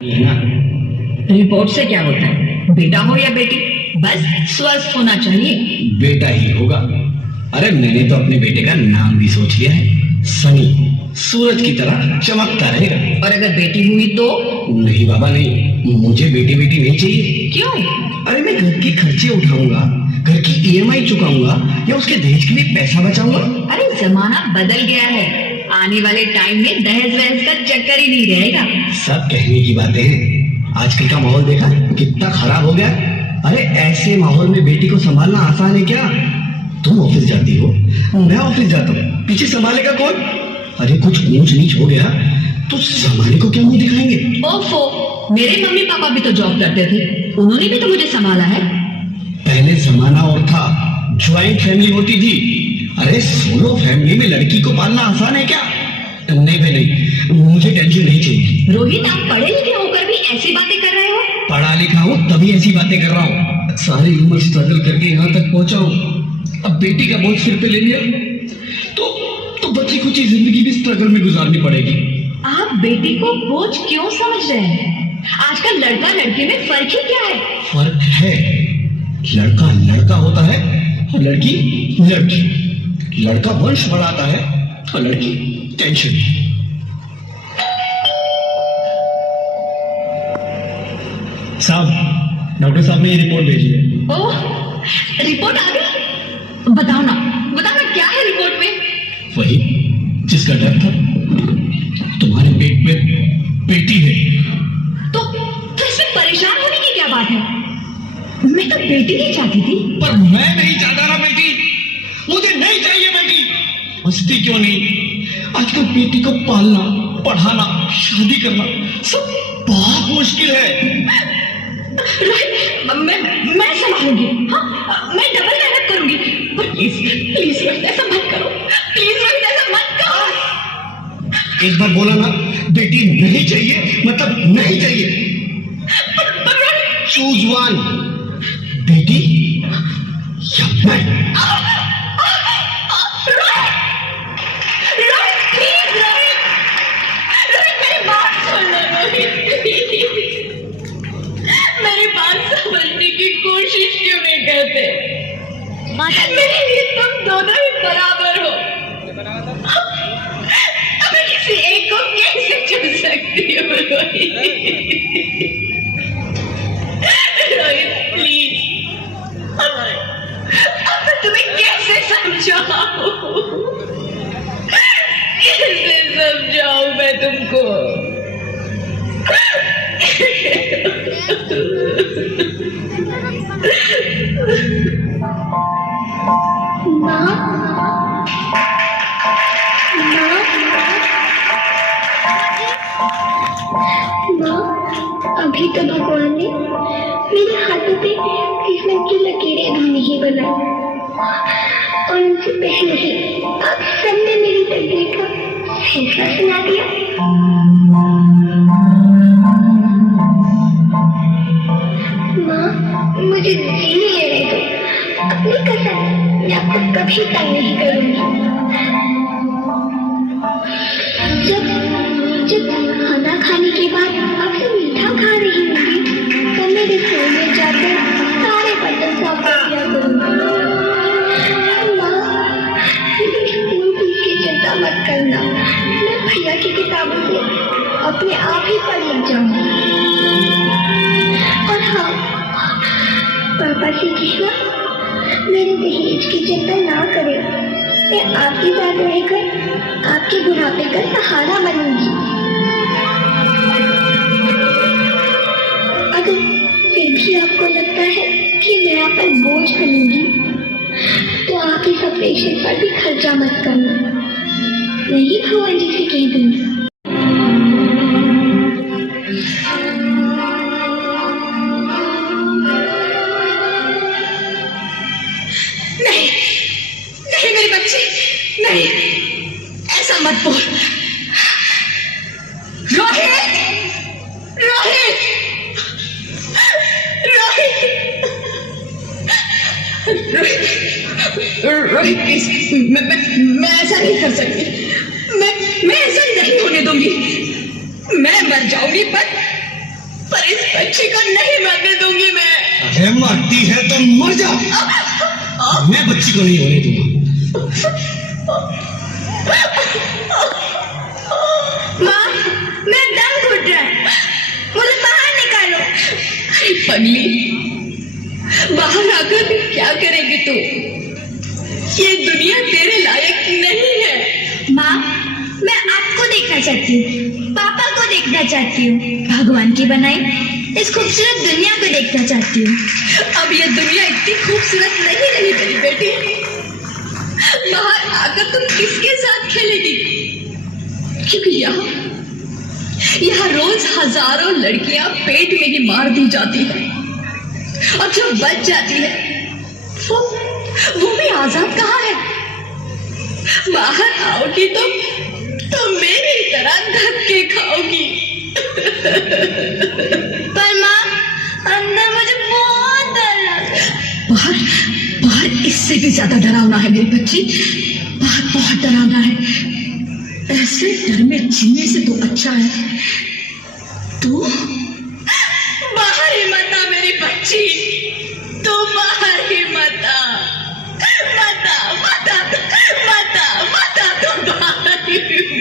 है ना। रिपोर्ट से क्या होता है, बेटा हो या बेटी, बस स्वस्थ होना चाहिए। बेटा ही होगा। अरे मैंने तो अपने बेटे का नाम भी सोच लिया है, सनी। सूरज की तरह चमकता रहेगा। और अगर बेटी हुई तो? नहीं बाबा नहीं, मुझे बेटी बेटी नहीं चाहिए। क्यों? अरे मैं घर के खर्चे उठाऊंगा, घर की ईएमआई चुकाऊंगा या उसके दहेज के लिए पैसा बचाऊंगा। अरे जमाना बदल गया है, आने वाले टाइम में दहेज वहेज का चक्कर ही नहीं रहेगा। सब कहने की बातें हैं, आजकल का माहौल देखा कितना खराब हो गया। अरे ऐसे माहौल में बेटी को संभालना आसान है क्या? तुम ऑफिस जाती हो, मैं ऑफिस जाता हूँ, पीछे संभालेगा कौन? अरे कुछ ऊंच नीच हो गया तो संभालने को क्या मुंह दिखाएंगे? ओफो, मेरे मम्मी पापा भी तो जॉब करते थे, उन्होंने भी तो मुझे संभाला है। पहले जमाना और था, ज्वाइंट फैमिली होती थी। अरे सोलो फैमिली में लड़की को पालना आसान है क्या? नहीं भाई नहीं, मुझे टेंशन नहीं चाहिए। रोहित, आप पढ़े लिखे होकर भी ऐसी बातें कर रहे हो? पढ़ा लिखा हूँ तभी ऐसी बातें कर रहा हूँ। सारी उम्र स्ट्रगल करके यहाँ तक पहुंचा हूँ, अब बेटी का बोझ सिर पे ले लिया तो बची कुची जिंदगी भी स्ट्रगल में गुजारनी पड़ेगी। आप बेटी को बोझ क्यों समझ रहे हैं? आजकल लड़का लड़की में फर्क ही क्या है? फर्क है, लड़का लड़का होता है और लड़की लड़की। लड़का वंश बढ़ाता है और लड़की टेंशन। साहब, डॉक्टर साहब ने ये रिपोर्ट भेजी है। ओह, रिपोर्ट आ गई? बताओ ना क्या है रिपोर्ट में? वही जिसका डर था, तुम्हारे पेट में बेटी है। तो इसमें परेशान होने की क्या बात है? मैं तो बेटी ही चाहती थी। पर मैं नहीं चाहता ना बेटी, मुझे नहीं चाहिए बेटी। मस्ती क्यों नहीं, आजकल बेटी को पालना, पढ़ाना, शादी करना सब बहुत मुश्किल है। मैं संभालूंगी, हाँ, मैं डबल मेहनत करूंगी। पर प्लीज रोहित, ऐसा मत करो, प्लीज रोहित, ऐसा मत करो। एक बार बोला ना, बेटी नहीं चाहिए मतलब नहीं चाहिए। चूज वन, बेटी या मैं। मेरी बात समझने की कोशिश क्यों नहीं करते? मेरे लिए तुम दोनों ही बराबर हो। अब मैं किसी एक को कैसे चुन सकती हूँ? रोहित प्लीज, अब मैं तुम्हें कैसे समझाऊं? कैसे समझाऊं मैं तुमको? अभी तो भगवान ने मेरे हाथों पे किस्मत की लकीरें भी नहीं बनाई, और उनसे पहले ही आप सबने मेरी तकदीर का फैसला सुना दिया। माँ, मुझे जीने लेने दो, अपनी कसम, मैं आपको कभी तंग नहीं करूंगी। जब खाना खाने के बाद आपसे मीठा खा रही होंगी तो मैं रसोई में जाकर सारे बर्तन साफ कर दिया करूंगी। माँ, स्कूल फीस की चिंता मत करना, मैं भैया की किताबों से अपने आप ही पढ़ लग जाऊंगी। और हाँ, पापा से कहना मेरे दहेज की चिंता ना करें, मैं आपके साथ रहकर आपके बुढ़ापे का सहारा बनूंगी। अगर फिर भी आपको लगता है कि मैं आप पर बोझ बनूंगी तो आप इस ऑपरेशन पर भी खर्चा मत करना, मैं ही भगवान जी से कह दूंगी। नहीं मेरी बच्ची, नहीं, ऐसा मत बोल। रोहित, रोहित, रोहित प्लीज, मैं ऐसा नहीं कर सकती। मैं ऐसा नहीं होने दूंगी। मैं मर जाऊंगी पर पर इस बच्ची को नहीं मरने दूंगी मैं। अरे मरती है तो मर जा, मैं बच्ची को नहीं होने दूंगा। माँ, मैं दम घुट रहा है, मुझे बाहर निकालो। अरे पगली, बाहर आकर भी क्या करेगी तू? ये दुनिया तेरे लायक नहीं है। माँ, मैं आपको देखना चाहती हूँ, पापा को देखना चाहती हूँ, भगवान की बनाई इस खूबसूरत दुनिया को देखना चाहती हूँ। अब ये दुनिया इतनी खूबसूरत नहीं रही मेरी बेटी। बाहर आकर तुम किसके साथ खेलेगी? क्योंकि यहाँ रोज हजारों लड़कियां पेट में ही मार दी जाती है, और जो बच जाती है वो भी आजाद कहाँ है? बाहर आओगी तो मेरी तरह धक्के खाओगी। पर माँ, अंदर मुझे बहुत डर लग रहा है। बाहर इससे भी ज्यादा डरावना है मेरी बच्ची, बाहर बहुत डरावना है। ऐसे डर में जीने से तो अच्छा है तू बाहर ही मत आ मेरी बच्ची, तू बाहर ही मत आ, मत आ, मत आ, मत आ, मत आ, तू बाहर ही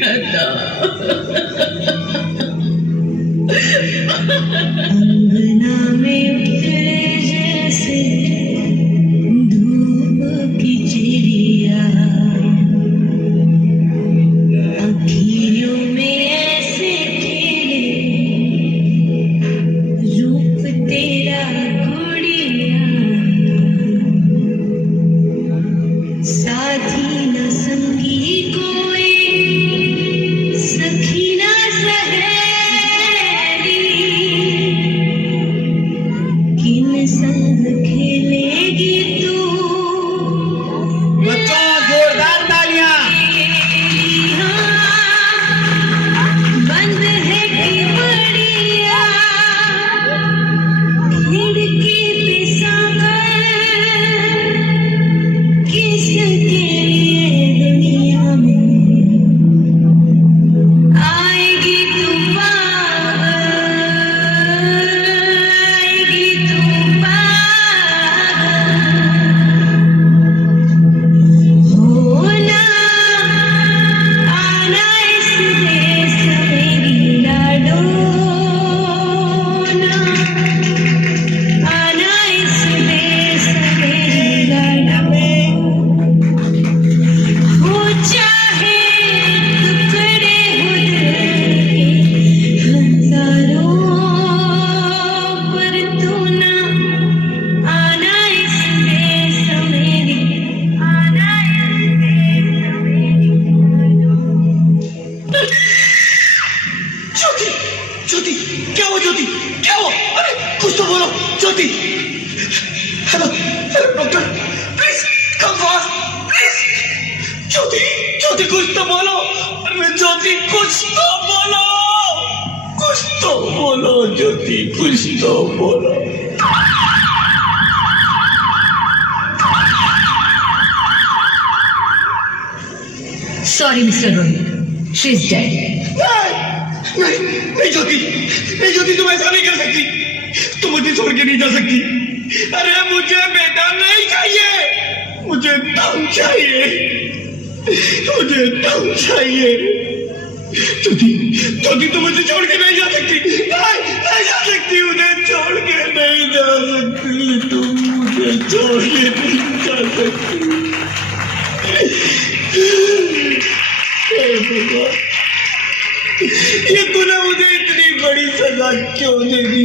मत आ। अंगना में उतरे जैसे धूप की चिड़िया, अखियों में ऐसे खेले रूप तेरा गुड़िया, साथी न संगी कोई, सखी न सहेली, किन संग खेलेगी तू? बच्चों, जोरदार तालियां। बंद है कि बढ़िया, खिड़की पे सागर, किसके लिए दुनिया में आएगी तू पागल, आएगी तू पागल। होना आना इस देश मेरी लाडो ना, आना इस देश मेरी लाडो। हो चाहे टुकड़े हो दिल के हजारों, पर तू ना आना इस देश मेरी, आना इस देश मेरी लाडो। ज्योति, ज्योति, क्या हुआ ज्योति, क्या हुआ? अरे कुछ तो बोलो Jyoti. Hello hello doctor, please come fast please. Jyoti, Jyoti कुछ तो बोलो। अरे ज्योति कुछ तो बोलो, कुछ तो बोलो ज्योति, कुछ तो बोलो। Sorry, Mr. Rohit. She's dead. नहीं नहीं ज्योति, नहीं ज्योति, तुम ऐसा नहीं कर सकती, तुम मुझे छोड़ के नहीं जा सकती। अरे मुझे बेटा नहीं चाहिए, मुझे दम चाहिए, मुझे दम चाहिए। ज्योति, ज्योति तुम मुझे छोड़ के नहीं जा सकती, नहीं जा सकती, मुझे छोड़ के नहीं जा सकती, तुम मुझे छोड़ के नहीं जा सकती। ये तूने मुझे इतनी बड़ी सजा क्यों दे दी?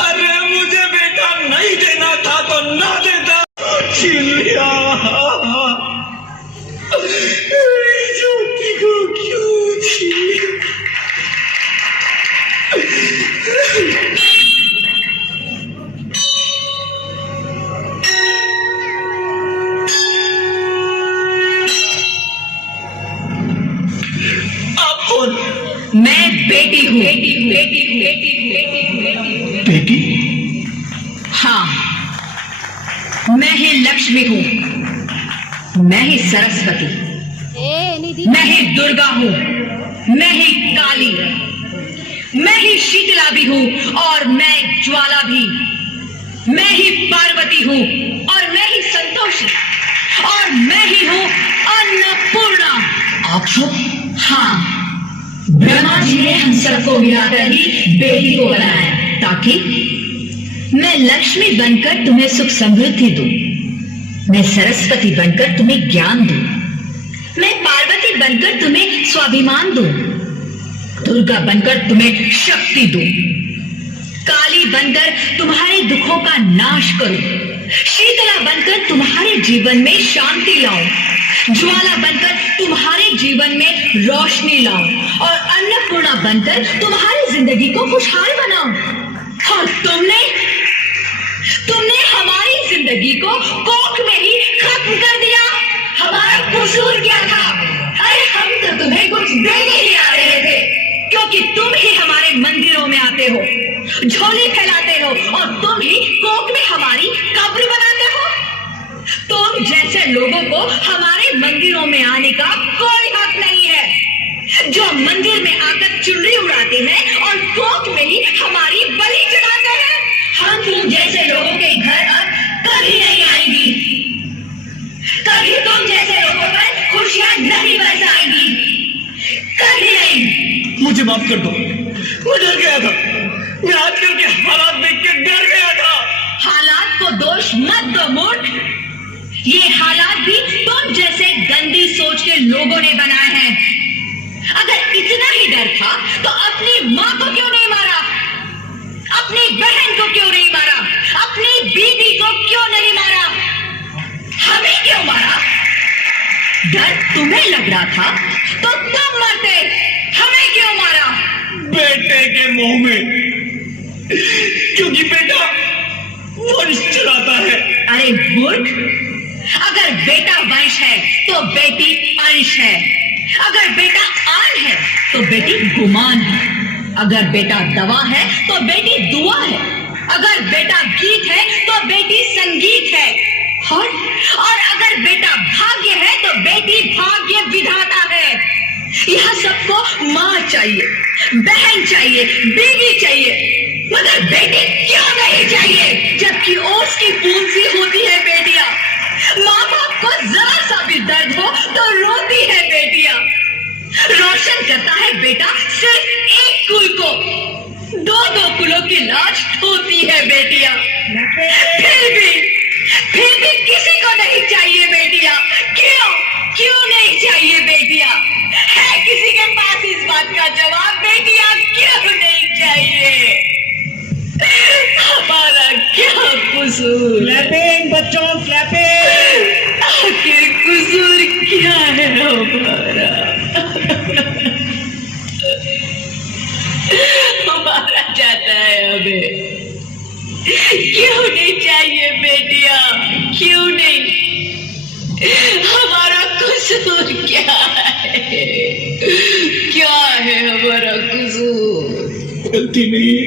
अरे मुझे बेटा नहीं देना था तो ना देता, छीन लिया। ज्योति को क्यों छीन लिया? आप कौन? मैं बेटी हूँ। बेटी? हाँ, मैं ही लक्ष्मी हूँ, मैं ही सरस्वती, मैं ही दुर्गा हूँ, मैं ही काली, मैं ही शीतला भी हूँ और सरस्वती हूँ और मैं ही संतोषी और मैं ही हूँ अन्नपूर्णा। आप सब? हाँ, ब्रह्मा जी ने हम सबको मिलाकर ही बेटी को बनाया ताकि मैं लक्ष्मी बनकर तुम्हें सुख समृद्धि दूं, मैं सरस्वती बनकर तुम्हें ज्ञान दूं, मैं पार्वती बनकर तुम्हें स्वाभिमान दूं, दुर्गा बनकर तुम्हें शक्ति दूं, काली बनकर तुम्हारे दुखों का नाश करूं, शीतला बनकर तुम्हारे जीवन में शांति लाऊं, ज्वाला बनकर तुम्हारे जीवन में रोशनी लाऊं और अन्नपूर्णा बनकर तुम्हारी जिंदगी को खुशहाल बनाऊं। और तुमने हमारी जिंदगी को कोख में ही खत्म कर दिया। हमारा कसूर क्या था? अरे हम तो तुम्हें कुछ देने ही आ रहे थे, क्योंकि तुम ही हमारे मंदिरों में आते हो, झोली फैलाते हो और तुम ही कोख में हमारी कब्र बनाते हो। तुम जैसे लोगों को हमारे मंदिरों में आने का कोई हक नहीं है, जो मंदिर में आकर चुनरी उड़ाते हैं और कोख में ही हमारी बलि चढ़ाते हैं। हम तुम जैसे लोगों के घर अब कभी नहीं आएंगी, कभी तुम जैसे लोगों पर खुशियां नहीं बरसाएंगी, कभी नहीं। मुझे माफ कर दो, मैं डर गया था, मैं आजकल के हालात देख के डर गया था। हालात को दोष मत दो मूर्ख, ये हालात भी तुम जैसे गंदी सोच के लोगों ने बनाए हैं। अगर इतना ही डर था तो अपनी माँ को क्यों नहीं मारा, अपनी बहन को क्यों नहीं मारा, अपनी बीवी को क्यों नहीं मारा, हमें क्यों मारा? डर तुम्हें लग रहा था तो तुम मरते, हमें क्यों मारा? बेटे के मुंह में, क्योंकि बेटा वंश चलाता है। अरे मूर्ख, अगर बेटा वंश है तो बेटी अंश है, अगर बेटा आन है तो बेटी गुमान है, अगर बेटा दवा है तो बेटी दुआ है, अगर बेटा गीत है तो बेटी संगीत है, और अगर बेटा भाग्य है तो बेटी भाग्य विधाता है। यह सबको माँ चाहिए, बहन चाहिए, बीवी चाहिए, मगर बेटी क्यों नहीं चाहिए? जबकि ओस की बूंद सी होती है बेटियां, माँ बाप को जरा सा भी दर्द हो तो रोती है बेटियां, रोशन करता है बेटा सिर्फ एक कुल को, दो कुलों की लाज ढोती है बेटियां। फिर भी किसी को नहीं चाहिए बेटियां। क्यों नहीं चाहिए बेटियां? है किसी के पास इस बात का जवाब? बेटियां क्यों नहीं चाहिए? हमारा क्या कसूर? क्लैपिंग बच्चों, क्लैपिंग। आखिर कसूर क्या है हमारा? हमारा जाता है हमें। क्यों नहीं चाहिए बेटिया? क्यों नहीं? हमारा कसूर क्या है? क्या है हमारा कसूर? गलती नहीं है,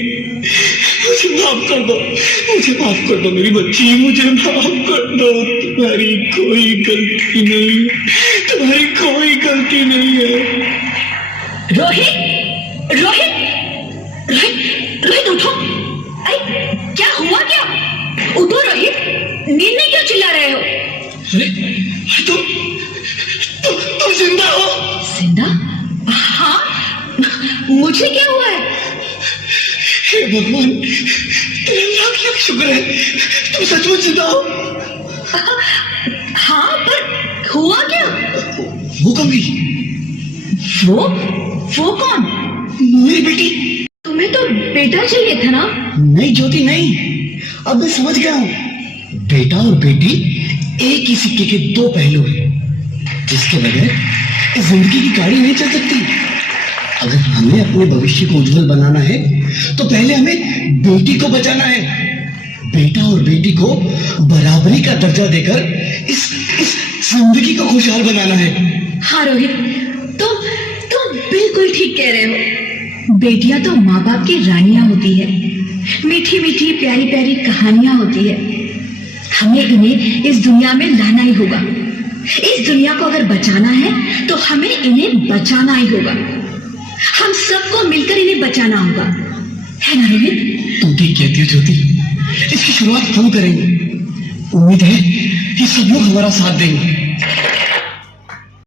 मुझे माफ कर दो, मुझे माफ कर दो मेरी बच्ची, मुझे माफ कर दो। तुम्हारी कोई गलती नहीं, तुम्हारी कोई गलती नहीं है। रोहित, रोहित, रोहित, रोहित उठो। अरे क्या हुआ? क्या उठो रोहित, नींद में क्यों चिल्ला रहे हो? अरे तुम जिंदा हो? जिंदा? हाँ, मुझे क्या हुआ है? हे भगवान, तेरा लाख लाख शुक्र है, तुम सचमुच जिंदा हो। हाँ, पर हुआ क्या? वो कौन गई? वो कौन? मेरी बेटी। तुम्हें तो बेटा चाहिए था ना? नहीं ज्योति नहीं, अब मैं समझ गया हूँ। बेटा और बेटी एक ही सिक्के के दो पहलू हैं, जिसके बगैर जिंदगी की गाड़ी नहीं चल सकती। अगर हमें अपने भविष्य को उज्जवल बनाना है तो पहले हमें बेटी को बचाना है। बेटा और बेटी को बराबरी का दर्जा देकर इस जिंदगी को खुशहाल बनाना है। हाँ रोहित, तुम बिल्कुल ठीक कह रहे हो। बेटियां तो माँ बाप की रानियां होती है, मीठी मीठी प्यारी प्यारी कहानियां होती है। हमें इन्हें इस दुनिया में लाना ही होगा। इस दुनिया को अगर बचाना है तो हमें इन्हें बचाना ही होगा। हम सबको मिलकर इन्हें बचाना होगा, है ना रोहित? तुम ठीक कहती हो ज्योति, इसकी शुरुआत हम करेंगे। उम्मीद है ये सब लोग हमारा साथ देंगे।